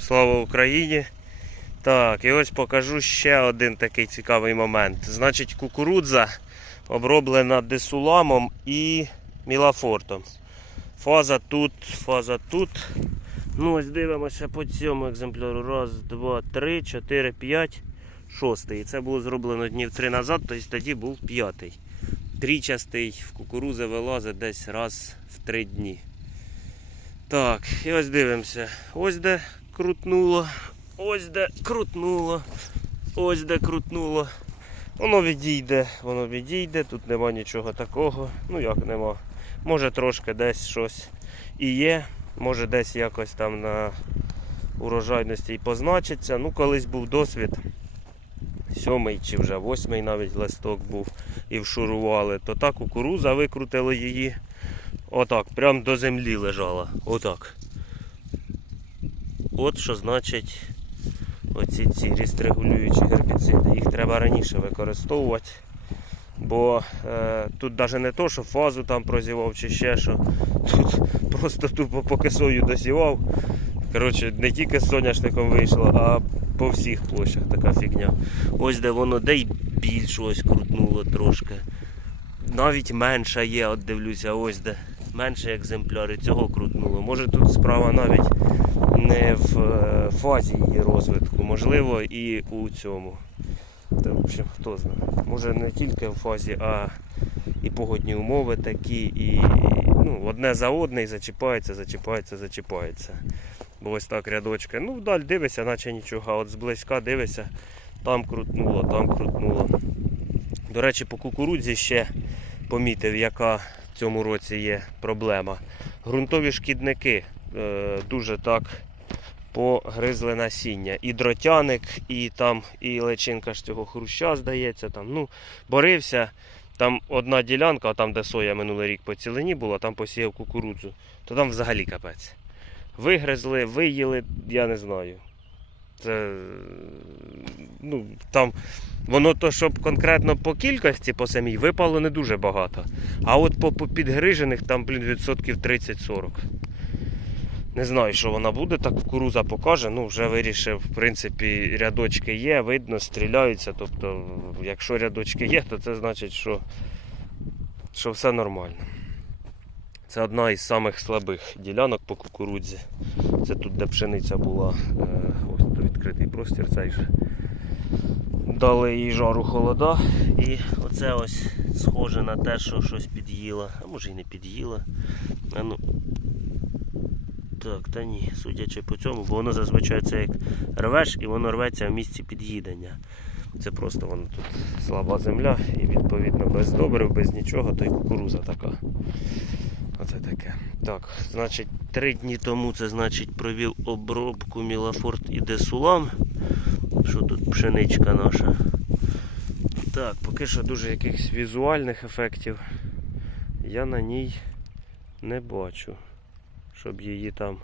Слава Україні! Так, і ось покажу ще один такий цікавий момент. Значить, кукурудза оброблена десуламом і мілафортом. Фаза тут, фаза тут. Ну, ось дивимося по цьому екземпляру. Раз, два, три, чотири, п'ять, шостий. І це було зроблено днів три назад, тобто тоді був п'ятий. Трічастий в кукурузи вилазить десь раз в три дні. Так, і ось дивимося. Ось де крутнуло, ось де крутнуло, ось де крутнуло. Воно відійде, воно відійде, тут нема нічого такого. Ну як нема. Може трошки десь щось і є, може десь якось там на урожайності і позначиться. Ну, колись був досвід. Сьомий чи вже восьмий навіть листок був і вшурували, то так кукуруза викрутили її. Отак, прям до землі лежала. Отак. От що значить оці ці рістрегулюючі гербіциди. Їх треба раніше використовувати. Бо е, тут навіть не то, що фазу там прозівав чи ще що. Тут просто тупо по кисою досівав. Коротше, не тільки з соняшником вийшло, а по всіх площах така фігня. Ось де воно, де й більше ось крутнуло трошки. Навіть менша є, от дивлюся, ось де. Менші екземпляри цього крутнуло. Може тут справа навіть не в е, фазі її розвитку, можливо, і у цьому. Та, в общем, хто знає. Може не тільки в фазі, а і погодні умови такі, і ну, одне за одне і зачіпається, зачіпається, зачіпається. Бо ось так рядочки. Ну, вдаль дивишся, наче нічого, а от зблизька дивишся, там крутнуло, там крутнуло. До речі, по кукурудзі ще помітив, яка в цьому році є проблема. Грунтові шкідники дуже так погризли насіння. І дротяник, і там і личинка ж цього хруща, здається. Там, ну, борився. Там одна ділянка, там де соя минулий рік по цілині була, там посіяв кукурудзу, то там взагалі капець. Вигризли, виїли, я не знаю. Це, ну, там, воно то, щоб конкретно по кількості по самій випало не дуже багато. А от по підгрижених там, блін, відсотків 30-40. Не знаю, що вона буде, так кукуруза покаже. Ну, вже вирішив, в принципі, рядочки є, видно, стріляються. Тобто, якщо рядочки є, то це значить, що, що все нормально. Це одна із самих слабих ділянок по кукурудзі. Це тут, де пшениця була. Е, Ось тут відкритий простір цей же. Дали їй жару холода. І оце ось схоже на те, що щось під'їла. А може і не під'їла. Ну. Так, та ні, судячи по цьому, бо воно зазвичай це як рвеш і воно рветься в місці під'їдення. Це просто воно тут слаба земля і відповідно без добрив, без нічого, то й кукуруза така. Оце таке. Так, значить, три дні тому це значить провів обробку Мілафорт і Десулам. Що тут пшеничка наша. Так, поки що дуже якихось візуальних ефектів я на ній не бачу. Щоб її там.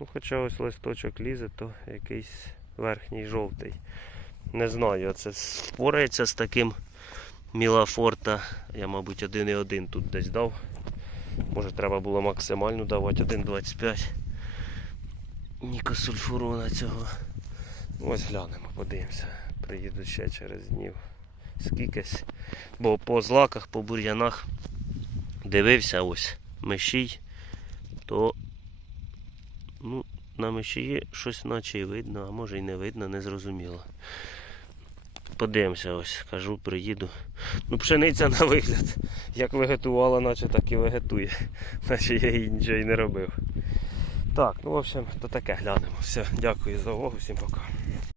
Ну, хоча ось листочок лізе, то якийсь верхній жовтий. Не знаю, це впорається з таким Мілафорта. Я, мабуть, 1,1 тут десь дав. Може треба було максимально давати 1,25 нікосульфурона цього. Ось глянемо, подивимося. Приїду ще через днів. Скількись. Бо по злаках, по бур'янах дивився ось мишій, то ну, ще є щось наче і видно, а може і не видно, не зрозуміло. Подивимося ось, кажу, приїду. Ну, пшениця на вигляд. Як вегетувала, наче так і вегетує. Наче я їй нічого і не робив. Так, ну в общем, то таке глянемо. Все, дякую за увагу, всім пока.